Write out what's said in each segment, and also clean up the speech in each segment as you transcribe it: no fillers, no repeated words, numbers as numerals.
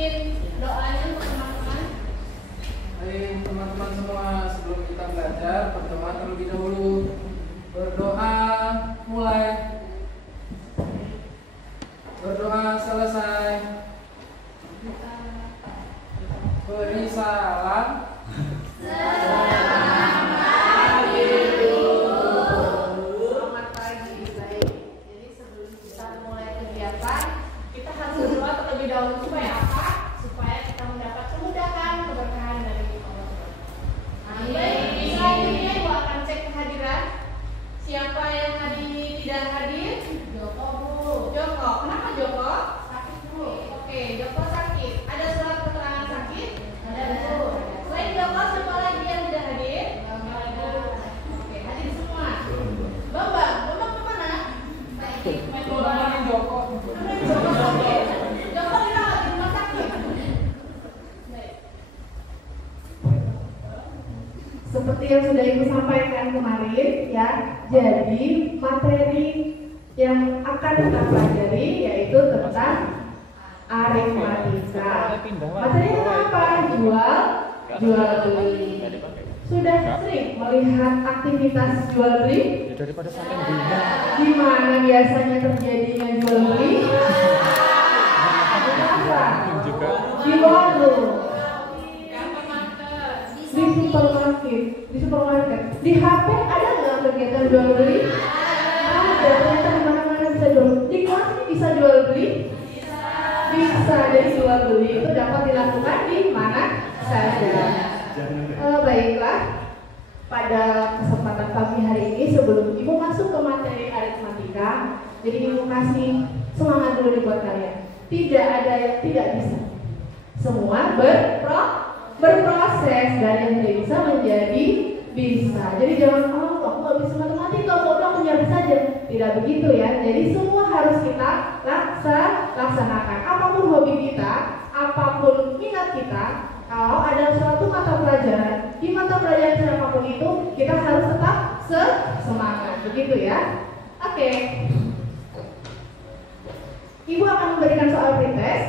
siapin doanya untuk teman-teman. Baik teman-teman semua, sebelum kita belajar berdoa terlebih dahulu. Berdoa mulai. Berdoa selesai. Beri salam. Selamat pagi. Baik. Jadi sebelum kita mulai kegiatan, kita harus berdoa terlebih dahulu supaya apa? Supaya kita mendapat kemudahan, keberkahan dari Allah. Baik. Selanjutnya Ibu akan cek kehadiran. Siapa yang tidak hadir? Joko, Bu. Joko. Kenapa Joko? Sakit, Bu. Oke, Joko sakit. Ada surat keterangan sakit? Ada, Bu. Selain Joko, siapa lagi yang tidak hadir? Oke, hadir semua. Bambang kemana? Baik, main bola. Joko. Joko sakit. Joko dirawat di rumah sakit. Baik. Seperti yang sudah Ibu sampaikan kemarin ya, jadi materi yang akan kita pelajari yaitu tentang aritmatika. Materinya apa? Jual beli. Sudah sering melihat aktivitas jual beli? Daripada saking bunga. Di mana biasanya terjadinya jual beli? Apa? Di warung. Di supermarket, di HP ada nggak kegiatan jual beli? Ada. Ternyata di mana-mana bisa jual. Di kelas ini bisa jual beli? Bisa. Jadi jual beli itu dapat dilakukan di mana saja. Baiklah. Pada kesempatan pagi hari ini sebelum Ibu masuk ke materi aritmatika, jadi Ibu kasih semangat dulu nih buat kalian. Tidak ada yang tidak bisa. Semua berproses dari yang tidak bisa menjadi bisa. Jadi jangan aku nggak bisa matematika, udah aku nyari saja. Tidak begitu ya. Jadi semua harus kita laksanakan. Apapun hobi kita, apapun minat kita, kalau ada suatu mata pelajaran, di mata pelajaran siapapun itu kita harus tetap semangat. Begitu ya. Oke. Ibu akan memberikan soal pretest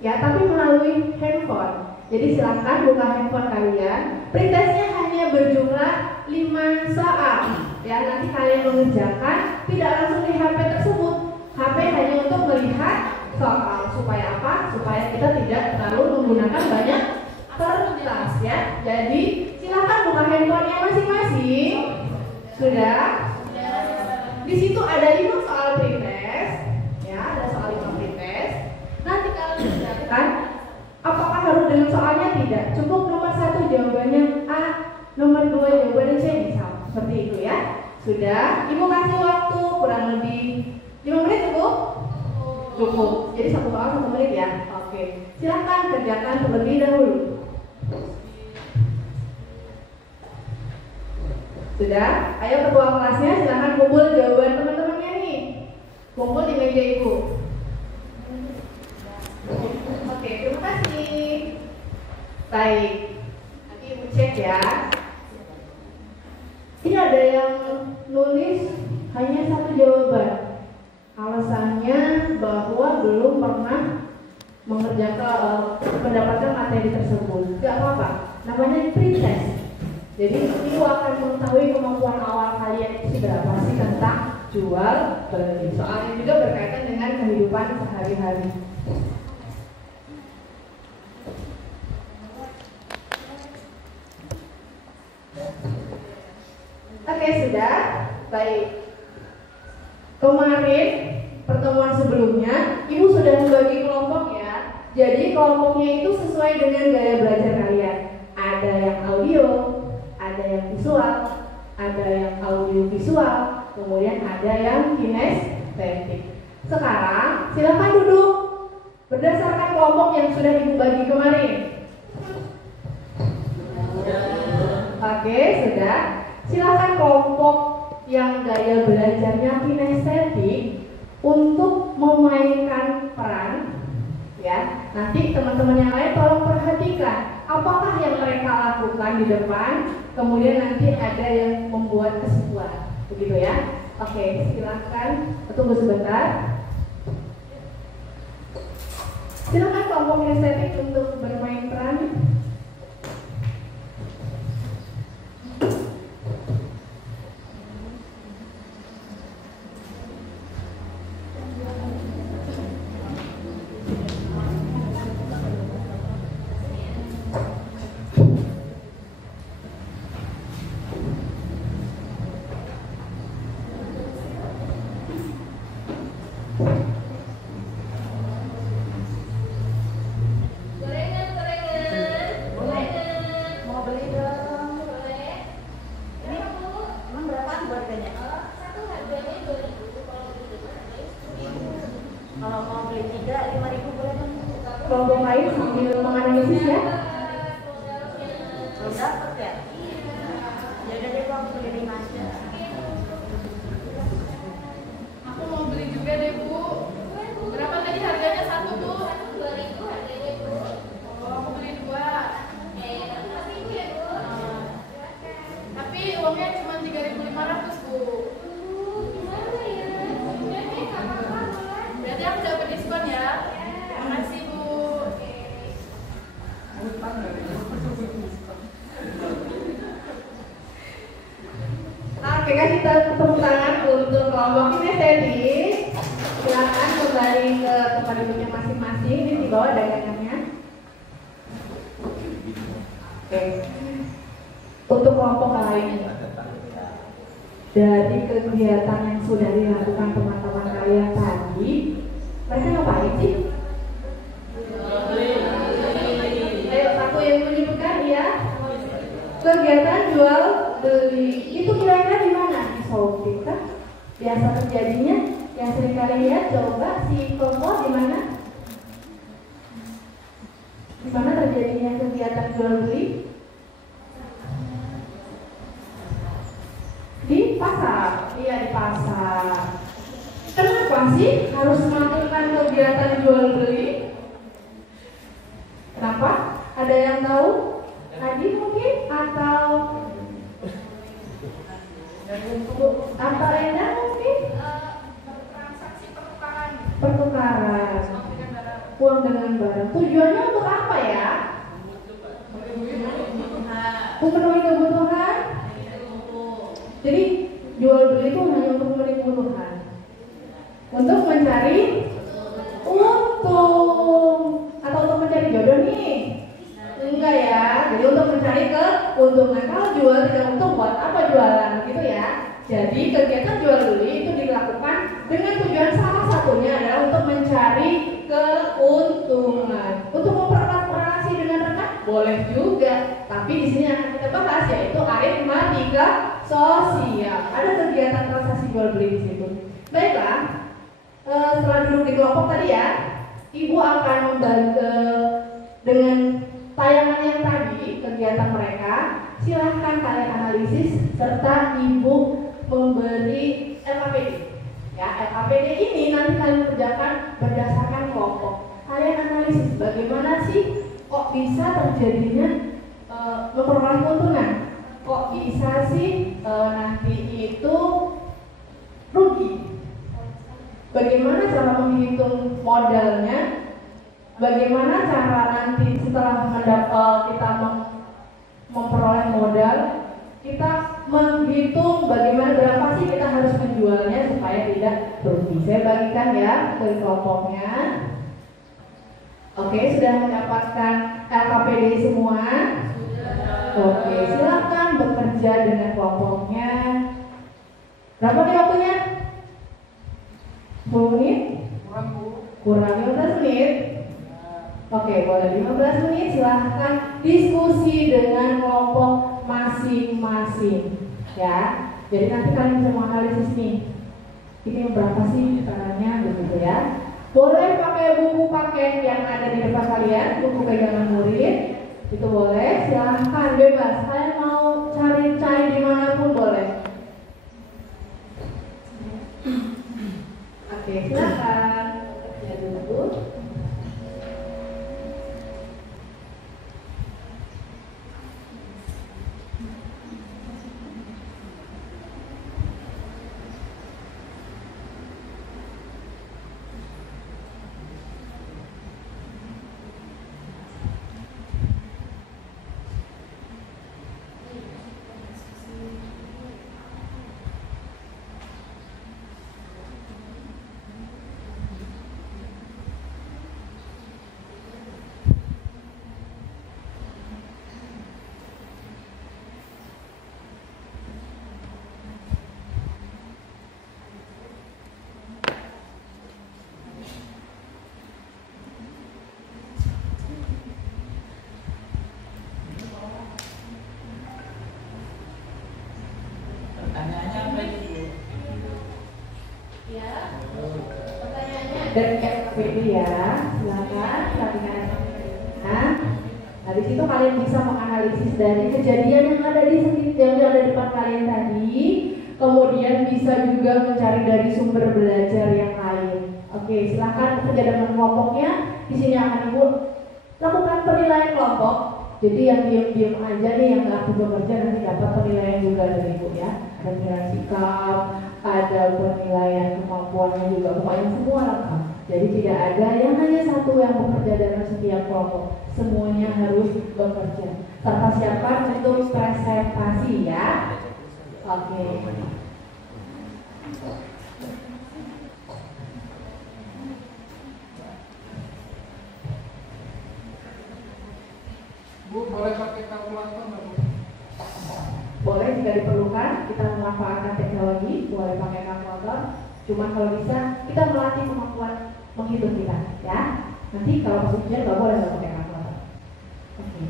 ya, tapi melalui handphone. Jadi silahkan buka handphone kalian. Pretestnya hanya berjumlah 5 soal. Ya, nanti kalian mengerjakan tidak langsung di HP tersebut. HP hanya untuk melihat soal. Supaya apa? Supaya kita tidak terlalu menggunakan banyak kertas ya. Jadi silahkan buka handphonenya masing-masing. Sudah? Di situ ada 5 soal pretest. Ya, ada soal 5 pretest. Nanti kalian mengerjakan. Apakah harus dengan soalnya? Tidak. Cukup nomor 1 jawabannya A, nomor 2 jawabannya C, misal. Seperti itu ya. Sudah. Ibu kasih waktu kurang lebih 5 menit cukup? Cukup. Jadi 1 soal 1 menit ya. Oke. Silakan kerjakan terlebih dahulu. Sudah. Ayo ketua kelasnya silakan kumpul jawaban teman-temannya nih. Kumpul di meja Ibu. Oke, terima kasih. Baik, nanti Ibu cek ya. Ini ada yang nulis hanya 1 jawaban. Alasannya bahwa belum pernah mendapatkan materi tersebut. Gak apa-apa, namanya pretest. Jadi Ibu akan mengetahui kemampuan awal kalian itu seberapa sih tentang jual beli. Soalnya juga berkaitan dengan kehidupan sehari-hari. Oke, sudah. Baik. Kemarin pertemuan sebelumnya Ibu sudah membagi kelompok ya. Jadi kelompoknya itu sesuai dengan gaya belajar kalian. Ada yang audio, ada yang visual, ada yang audio visual, kemudian ada yang kinestetik. Sekarang silakan duduk berdasarkan kelompok yang sudah Ibu bagi kemarin. Oke, sudah. Silakan kelompok yang gaya belajarnya kinestetik untuk memainkan peran ya. Nanti teman-teman yang lain tolong perhatikan apakah yang mereka lakukan di depan, kemudian nanti ada yang membuat kesimpulan. Begitu ya. Oke, silakan tunggu sebentar. Silakan kelompok kinestetik untuk bermain peran. Kelompok lain sambil menganalisis ya. Belum dapet ya? Jadi deh bang, beli aja. Aku mau beli juga deh Bu. Berapa tadi harganya satu Bu? 2.000 harganya Bu. Oh, aku beli 2. Ya, 4.000 ya Bu. Tapi uangnya cuma 3.500 Bu. Gimana ya? Udah deh, nggak apa-apa. Berarti aku dapat diskon ya. Makasih Bu. Utang dari Oke, kasih tepuk tangan untuk kelompok kinestetik. Silakan kembali ke tempat duduknya masing-masing. Ini di bawah dagangannya. Oke. Untuk kelompok lain, dari kegiatan yang sudah dilakukan teman-teman kalian tadi, mereka ngapain sih? Ayo, satu yang menyebutkan ya. Kegiatan jual beli itu kira-kira di mana? Di showroom kah? Biasa terjadinya yang sering kali lihat, coba si kelompok di mana? Di mana terjadinya kegiatan jual beli? Di pasar. Iya, di pasar. Kenapa sih harus melakukan kegiatan jual beli? Kenapa? Ada yang tahu? Tadi mungkin atau Enda mungkin? Transaksi pertukaran Pertukaran uang dengan barang. uang dengan barang. Tujuannya untuk apa ya? Untuk memenuhi kebutuhan. Jadi jual beli itu hanya untuk memenuhi kebutuhan. Untuk mencari untung atau untuk mencari jodoh nih? Enggak ya. Jadi untuk mencari keuntungan. Kalau jual tidak untung, buat apa jualan gitu ya? Jadi kegiatan jual beli itu dilakukan dengan tujuan salah satunya adalah untuk mencari keuntungan. Untuk mempererat relasi dengan rekan boleh juga. Tapi di sini akan kita bahas yaitu aritmatika sosial. Ada kegiatan transaksi jual beli di situ. Baiklah. Setelah duduk di kelompok tadi ya, Ibu akan membantu dengan tayangan yang tadi kegiatan mereka. Silahkan kalian analisis serta Ibu memberi LKPD. Ya, LKPD ini nanti kalian kerjakan berdasarkan kelompok. Kalian analisis bagaimana sih kok bisa terjadinya memperoleh keuntungan. Kok bisa sih nanti itu rugi. Bagaimana cara menghitung modalnya? Bagaimana cara nanti setelah kita memperoleh modal, kita menghitung bagaimana berapa sih kita harus menjualnya supaya tidak rugi. Saya bagikan ya ke kelompoknya. Oke, sudah mendapatkan LKPD semua? Oke, silakan bekerja dengan kelompoknya. Berapa nih waktunya? 10 menit? kurang Bu. Kurang 15 menit? Oke, boleh 15 menit. Silahkan diskusi dengan kelompok masing-masing. Ya, jadi nanti kalian bisa menganalisis nih. Ini berapa sih caranya begitu ya. Boleh pakai buku paket yang ada di depan kalian, buku pegangan murid. Itu boleh, silahkan bebas. Kalian mau cari-cari dimanapun boleh. Oke, silakan. Ya dulu. diri ya, silakan perhatikan. Nah, di situ kalian bisa menganalisis dari kejadian yang ada di sekitar yang ada di depan kalian tadi, kemudian bisa juga mencari dari sumber belajar yang lain. Oke, silakan bekerja dengan kelompoknya. Di sini akan Ibu lakukan penilaian kelompok. Jadi yang diam-diam aja nih, yang nggak aktif bekerja nanti dapat penilaian juga dari Ibu ya. Ada penilaian sikap, ada penilaian kemampuannya juga, pokoknya semua lengkap. Jadi tidak ada yang hanya satu yang bekerja dalam setiap kelompok, semuanya harus bekerja. Serta siapkan untuk presentasi ya. Oke. Bu, boleh pakai kalkulator nggak, Bu? Boleh jika diperlukan, kita memanfaatkan teknologi, boleh pakai kalkulator. Cuma kalau bisa, kita melatih kemampuan menghitung kita, ya. Nanti kalau pas ujian nggak boleh nggak pakai kalkulator. Oke.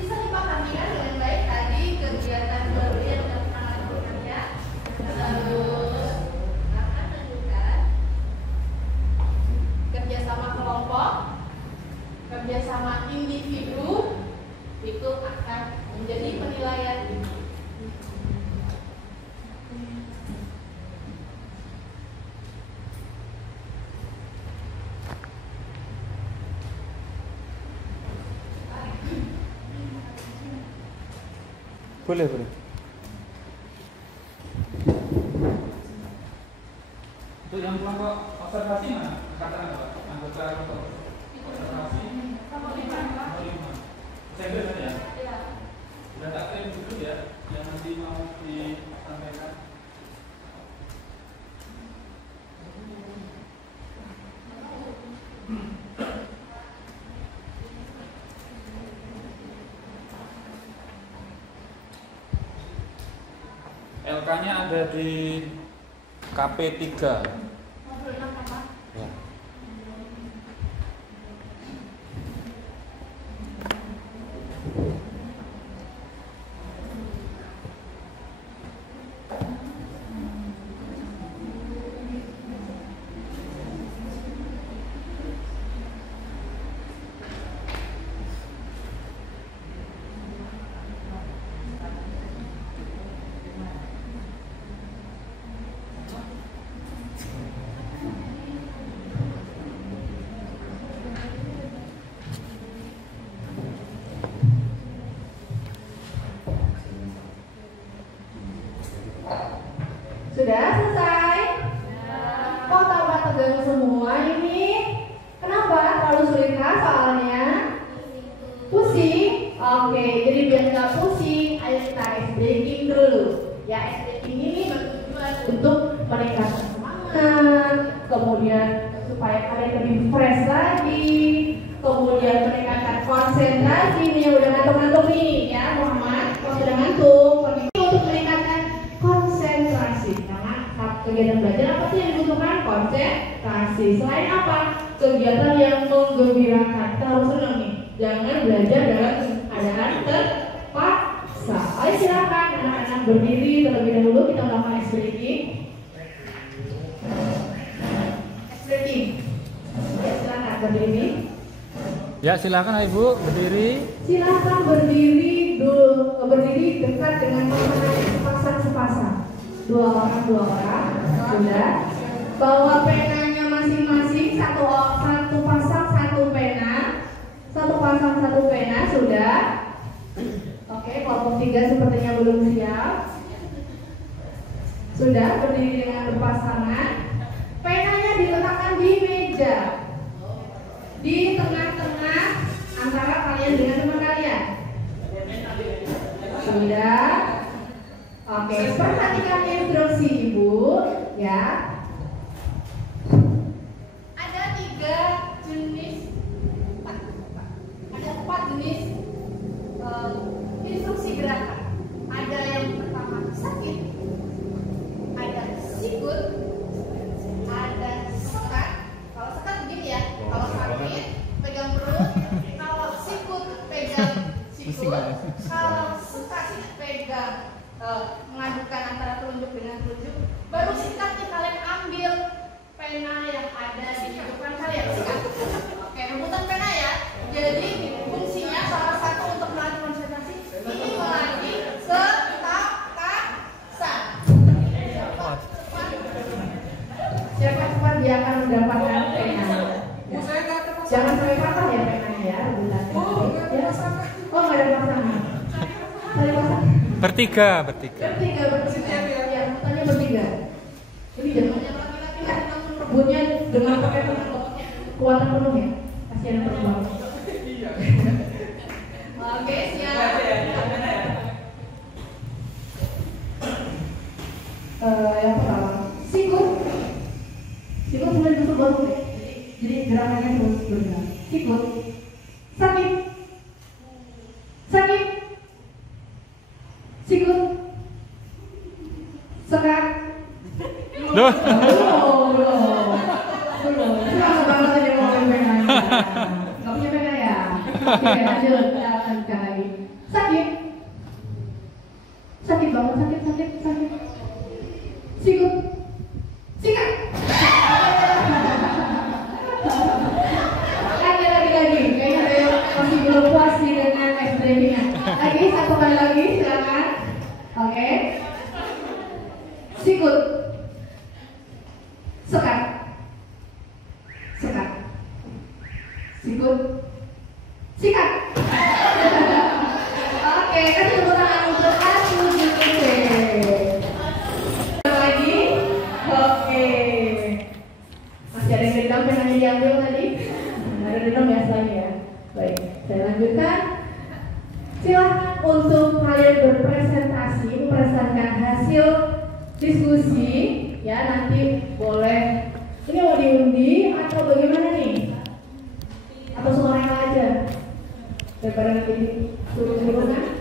Bisa dipahami kan dengan baik tadi kegiatan baru yang pernah lakukan ya. Terus akan menunjukkan kerjasama kelompok, kerjasama individu itu akan menjadi penilaian. Boleh, boleh. Untuk yang kelompok observasi mana? Katakan apa? Anggota kelompok observasi 05. Saya ambil saja ya. Sudah tak klaim dulu ya, yang nanti mau disampaikan. LK-nya ada di KP3. Ya. Sudah selesai? Kok tambah tegang semua ini? Kenapa? Terlalu sulit kah soalnya? Pusing? Oke, jadi biar nggak pusing, ayo kita ice breaking dulu. Ya, ice breaking ini bertujuan untuk meningkatkan semangat, kemudian supaya kalian lebih fresh lagi, kemudian meningkatkan konsentrasi. Nih yang udah ngantuk-ngantuk nih, ya Muhammad, kalau sudah ngantuk, untuk meningkatkan konsentrasi. Karena kegiatan belajar apa sih yang dibutuhkan? Konsentrasi. Selain apa? Kegiatan yang menggembirakan. Kita harus senang nih. Jangan belajar dalam keadaan terpaksa. Ayo silakan anak-anak berdiri terlebih dahulu. Kita melakukan ice breaking. Ice breaking. Silakan berdiri. Ya, silakan Ibu berdiri. Silakan berdiri dulu, berdiri dekat dengan teman sepasang. Dua orang. Sudah. Bawa penanya masing-masing, satu pasang satu pena. Satu pasang satu pena, sudah. Oke, kelompok 3 sepertinya belum siap. Sudah, berdiri dengan berpasangan. Penanya diletakkan di meja, di tengah-tengah antara kalian dengan teman kalian. Sudah. Oke, perhatikan instruksi Ibu ya. Ada 3 jenis, ada 4 jenis kalau suka sih pegang mengadukan antara telunjuk dengan telunjuk, baru sikat nih kalian ambil pena yang ada di depan kalian sikat. Oke, rebutan pena ya. Jadi fungsinya salah satu untuk melatih konsentrasi, ini melatih ketakasan. Siapa cepat dia akan mendapatkan pena. Jangan sampai patah ya penanya ya, rebutan. Oh, nggak ada pasangan. Saling pasang. Bertiga. Bertiga. Ya, rebutannya bertiga. Ini zamannya laki-laki kan langsung rebutnya dengan pakai kekuatan penuh ya. Kasihan perempuan. Oke, siap. Yang pertama, sikut mulai duduk baru deh. Jadi gerakannya terus bergerak. Sikut, sakit, sikut, sekat. Loh. Belum. Susah banget aja ngomongin pena. Nggak punya pena ya? Oke, lanjut. Kita lanjutkan lagi. Sakit banget, sakit. Sikut, sikat. Lagi. Kayaknya ada yang masih belum puas nih dengan SDB-nya. Lagi, satu kali lagi, silakan. Oke. Sikut, sekat, sikut, sikat. Oke, kasih tepuk tangan untuk A7C. Lagi, oke. Masih ada yang dendam penanya diambil tadi? Ada dendam ya selain ya. Baik, saya lanjutkan. Silahkan untuk kalian berpresentasi, mempresentasikan hasil diskusi ya, nanti boleh. Ini mau diundi atau bagaimana nih? Atau semua rela aja? Daripada nanti suruh di rumah.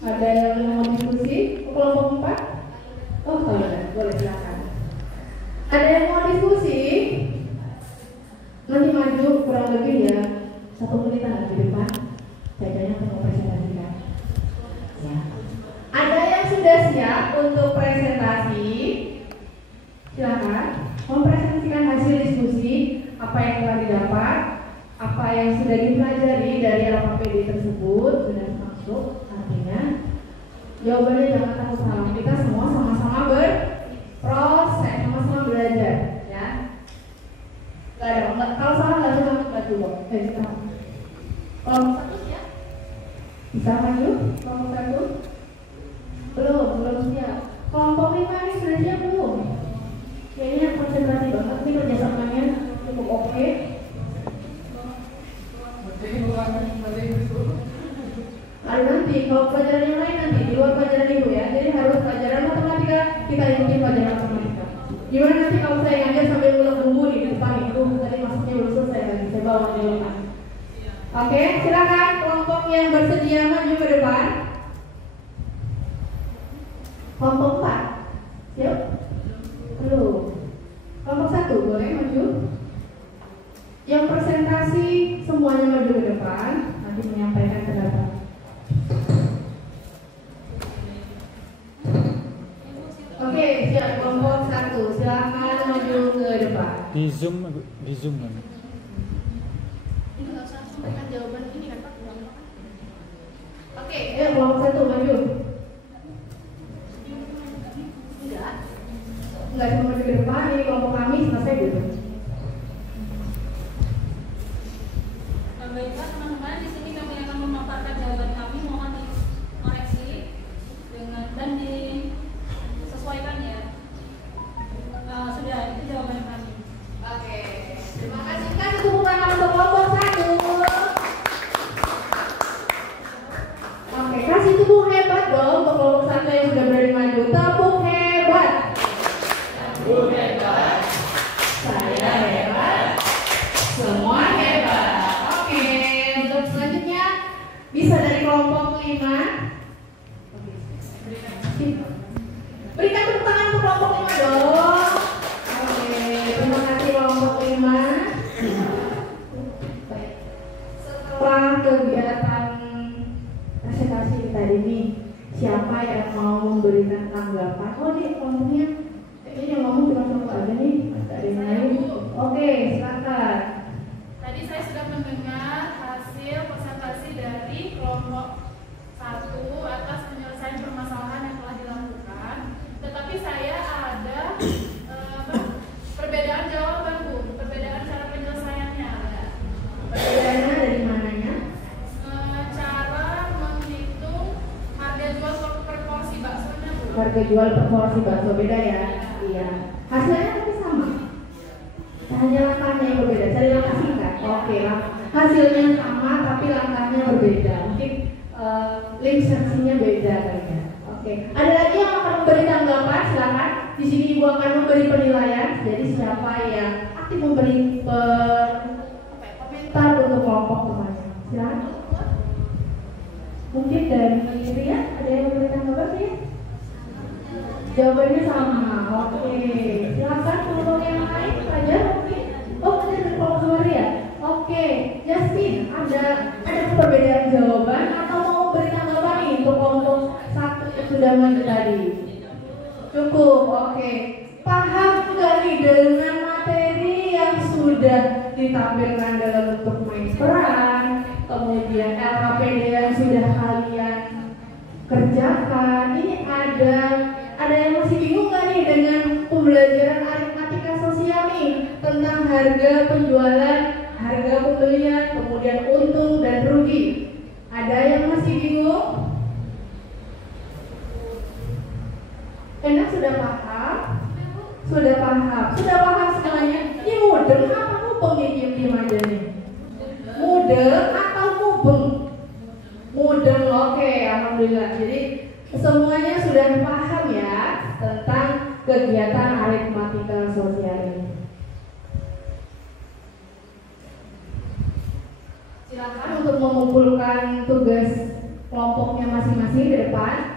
Ada yang mau diskusi? Kelompok 4? Oh iya, boleh silakan. Ada yang mau diskusi? Nanti maju kurang lebih ya 1 menitan di depan. Jajanya untuk mempresentasikan. Ya. Ada yang sudah siap untuk presentasi? Silakan mempresentasikan hasil diskusi, apa yang telah didapat, apa yang sudah dipelajari dari LKPD tersebut sudah masuk. Artinya jawabannya jangan takut salah. Kita semua sama-sama berproses, sama-sama belajar, ya. Gak ada, kalau salah nggak bisa maju kok. Kelompok 1 siap? Bisa maju? Kelompok 1? Belum siap. Kelompok 5 ini sudah siap belum? Kayaknya konsentrasi banget nih kerjasamanya cukup oke. Ada nanti, kalau pelajaran yang lain nanti di luar pelajaran ibu ya. Jadi harus pelajaran matematika, kita ikuti pelajaran matematika. Gimana nanti kalau saya ngajar sambil ngulang bumbu di depan itu, tadi masuknya belum selesai lagi, saya bawa di depan. Oke, silakan kelompok yang bersedia maju ke depan. Kelompok 4, siap? Belum. Kelompok 1 boleh maju. Yang presentasi semuanya maju ke depan, nanti menyampaikan pendapat. Oke, siap. Kelompok 1 silakan maju ke depan. Di zoom kan? Ini nggak usah sampaikan jawaban ini kan Pak? Oke, ya kelompok 1 maju. Enggak cuma maju ke depan, ini kelompok kami selesai dulu. Baiklah teman-teman, di sini kami akan memaparkan jawaban kami, mohon dikoreksi dan disesuaikan ya. Sudah, itu jawaban kami. Oke, terima kasih. Kasih tepuk tangan untuk kelompok 1. Oke, kasih tepuk hebat dong untuk kelompok 1 yang sudah berani maju. Tepuk hebat. Tepuk hebat. Saya hebat. Semua hebat. Oke, untuk selanjutnya bisa dari kelompok 5. Berikan tepuk tangan untuk kelompok 5 dong. Oke, terima kasih kelompok 5. Baik. Setelah kegiatan presentasi tadi ini siapa yang mau memberikan tanggapan. Oh nih ngomongnya kayaknya yang ngomong cuma satu aja nih, ada yang lain. Oke, silakan. Tadi saya sudah mendengar hasil presentasi dari kelompok 1 atas penyelesaian permasalahan yang telah dilakukan. Tetapi saya ada perbedaan jawaban, Bu. Perbedaan cara penyelesaiannya. Perbedaannya dari mananya? Cara menghitung harga jual per porsi baksonya, Bu. Harga jual per porsi bakso beda ya? Iya. Hasilnya tapi sama. Hanya langkahnya yang berbeda. Cari langkah singkat. Oke lah. Hasilnya sama tapi langkahnya berbeda. Mungkin link sanksinya beda kayaknya. Oke. Ada lagi yang akan memberi tanggapan? Silakan. Di sini Ibu akan memberi penilaian. Jadi siapa yang aktif memberi komentar untuk kelompok temannya? Silakan. Mungkin dari Ria ada yang memberi tanggapan ya? Jawabannya sama. Oke. Silakan kelompok yang lain saja mungkin. Oh, ada dari kelompok suara ya? Oke. Justin, ada perbedaan jawaban atau mau beri tanggapan nih untuk kelompok 1 yang sudah maju tadi? Cukup. Oke. Paham nggak nih dengan materi yang sudah ditampilkan dalam bentuk main peran, kemudian LKPD yang sudah kalian kerjakan? Ini ada yang masih bingung nggak nih dengan pembelajaran aritmatika sosial nih tentang harga penjualan, harga pembelian, kemudian untung dan rugi? Ada yang masih bingung? Enak sudah paham? Sudah paham semuanya? Ini mudeng apa mubeng nih, diem aja nih? Mudeng atau mubeng? Mudeng, oke, alhamdulillah. Jadi semuanya sudah paham ya tentang kegiatan aritmatika sosial ini. Silakan untuk mengumpulkan tugas kelompoknya masing-masing ke depan.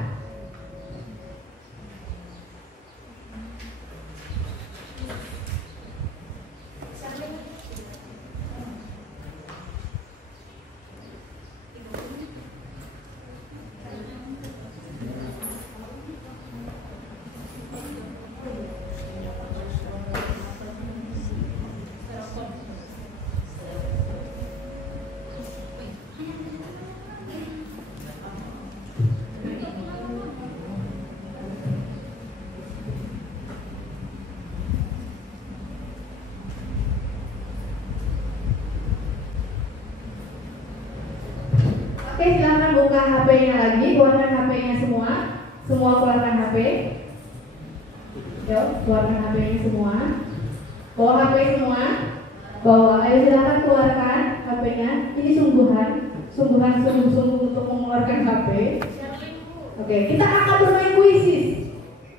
Oke, silakan buka HP-nya lagi, keluarkan HP-nya semua keluarkan HP. Yuk, keluarkan HP-nya semua. Bawa HP semua. Bawa, ayo silakan keluarkan HP-nya. Ini sungguh-sungguh untuk mengeluarkan HP. Oke, kita akan bermain kuisis.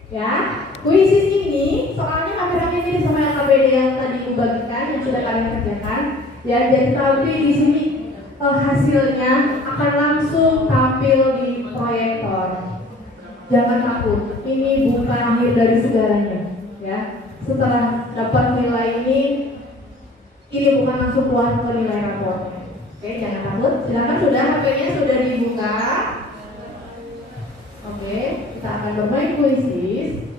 Ya, kuisis ini soalnya hampir mirip sama LKPD yang tadi dibagikan, yang sudah kalian kerjakan. Ya, jadi tapi di sini hasilnya akan langsung tampil di proyektor. Jangan takut, ini bukan akhir dari segalanya. Ya, setelah dapat nilai ini bukan langsung keluar ke nilai raportnya. Oke, jangan takut. Silakan sudah HP-nya sudah dibuka. Oke, kita akan bermain kuisis.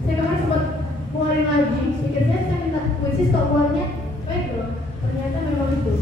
Saya kemarin sempat keluarin lagi, pikirnya saya minta kuisis kok keluarnya background, ternyata memang itu.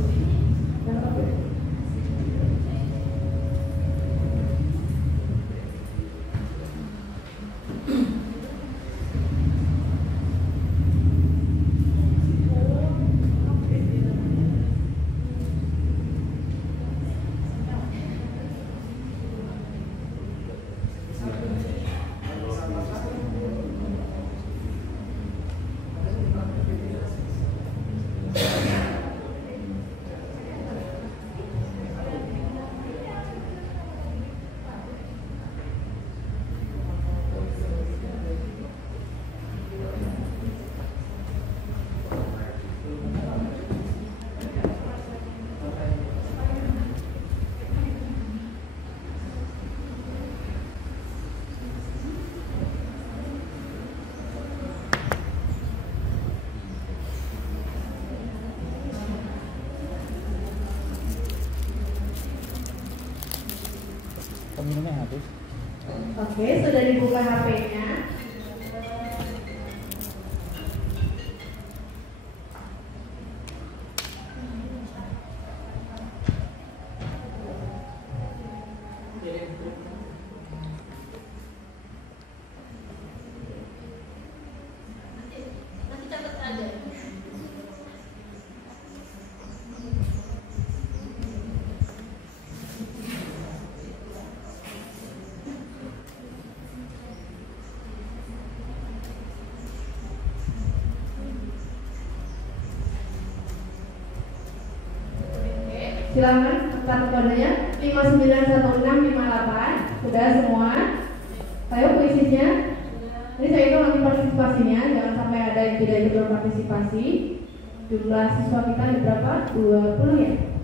minumnya habis. Oke, sudah dibuka HP-nya. Nanti catat aja. Silakan kartu kodenya 591658. Sudah semua? Ayo puisinya. Ini saya hitung lagi partisipasinya, jangan sampai ada yang tidak ikut berpartisipasi. Jumlah siswa kita ada berapa? 20 ya?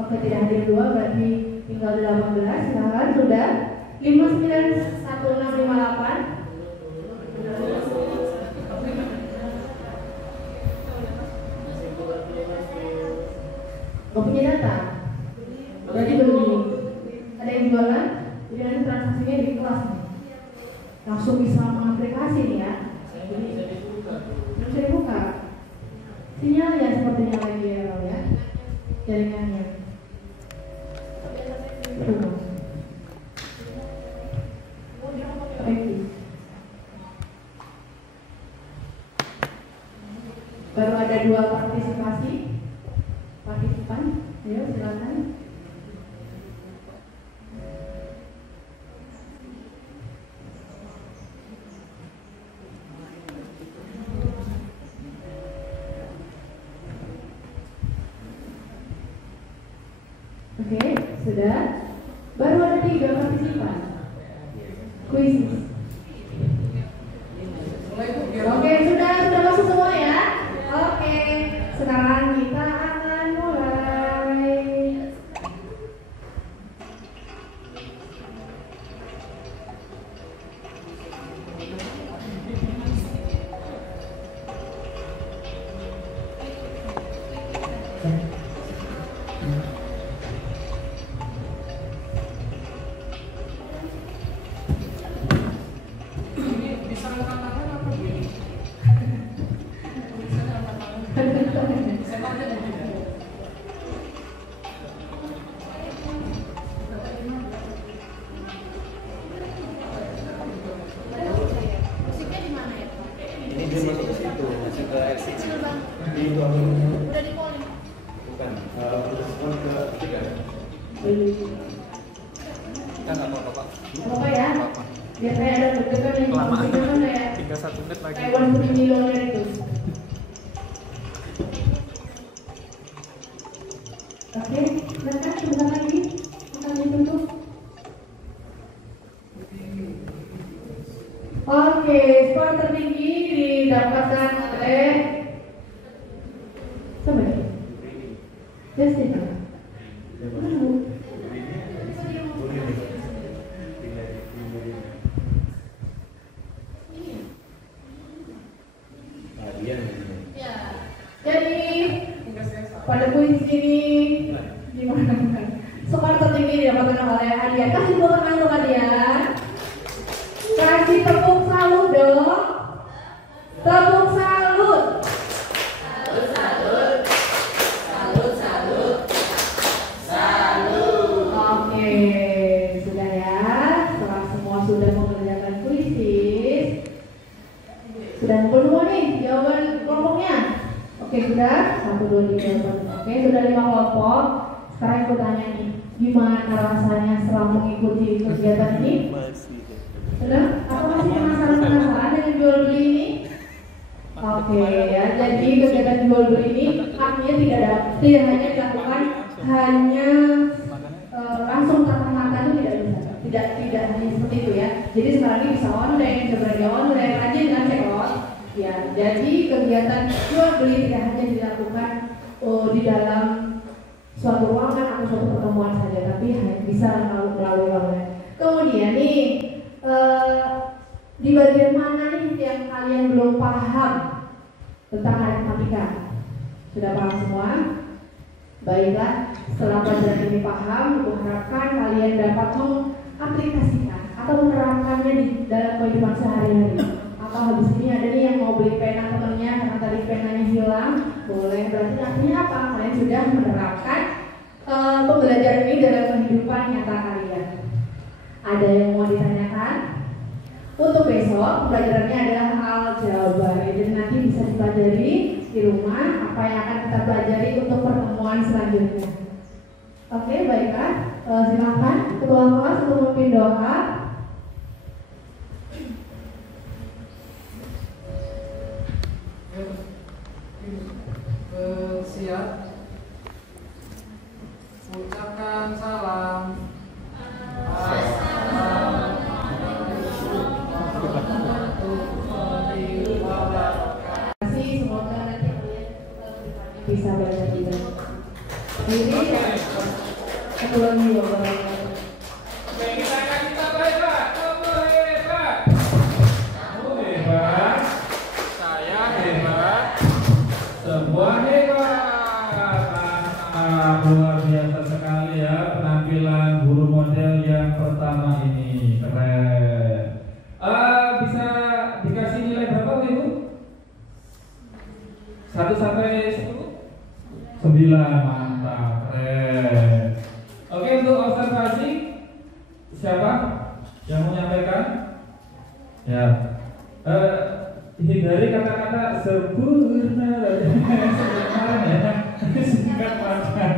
Oke, tidak hadir 2 berarti tinggal 18. Silakan sudah 591658. Gak punya data, jadi begini, ada yang jualan, jadi nanti transaksinya di kelas nih, langsung bisa mengaplikasi nih ya. Jadi belum bisa dibuka, sinyalnya sepertinya lagi ya, jaringannya. Baru ada 2 partisipasi. Partisipan, ayo silakan. Oke, sudah. Baru ada 3 partisipan. Kuis. Oke, sudah masuk semua ya. Oke, sekarang kita akan mulai. Kita nggak apa-apa Pak. Apa ya? Biar kayak ada deg-degan yang Kelamaan. kayak Tinggal 1 menit lagi. kayak One Food Millionaire itu. Oke, silakan sebentar lagi akan ditutup. Oke, skor tertinggi didapatkan oleh siapa ya? Justin. Jadi pada kuis ini gimana? Skor tertinggi didapatkan oleh Adian. Kasih tepuk tangan untuk Adian. Kasih tepuk salut dong. Tepuk salut. Oke, sudah ya. Setelah semua sudah mengerjakan kuisis, sudah ngumpul semua nih jawaban kelompoknya. Oke, sudah 1, 2, 3, 4. Oke, sudah 5 kelompok. Sekarang aku tanya nih, gimana rasanya setelah mengikuti kegiatan ini? Sudah? Atau masih penasaran dengan jual beli ini? Oke ya, jadi kegiatan jual beli ini artinya tidak hanya dilakukan hanya langsung tatap mata itu tidak hanya seperti itu ya. Jadi sekarang ini bisa online, bisa belanja online, rajin kan cekot. Ya, jadi kegiatan jual beli tidak hanya dilakukan di dalam suatu ruangan atau suatu pertemuan saja, tapi bisa melalui online. Kemudian nih di bagian mana nih yang kalian belum paham tentang aritmatika? Sudah paham semua? Baiklah, setelah pelajaran ini paham, aku harapkan kalian dapat aplikasikan atau menerapkannya di dalam kehidupan sehari-hari. Atau habis ini ada nih yang mau beli pena temennya karena tadi penanya hilang, boleh. Berarti artinya apa? Kalian sudah menerapkan pembelajaran ini dalam kehidupan nyata kalian. Ada yang mau ditanyakan? Untuk besok pembelajarannya adalah aljabar, jadi nanti bisa dipelajari di rumah apa yang akan kita pelajari untuk pertemuan selanjutnya. Oke, baiklah. Silakan ketua kelas untuk memimpin doa. Siap. Ucapkan salam. Semoga nanti kalian bisa belajar juga. Ini kebetulan juga. Oke, kita akan kita hebat. Hebat. Kamu hebat. Saya hebat. Semua hebat. Luar biasa sekali ya penampilan guru model yang pertama ini. Keren. Bisa dikasih nilai berapa Ibu? 1 sampai 10? 9, mantap, keren. Oke, untuk observasi siapa yang mau menyampaikan? Ya, hindari kata-kata sempurna. Singkat padat.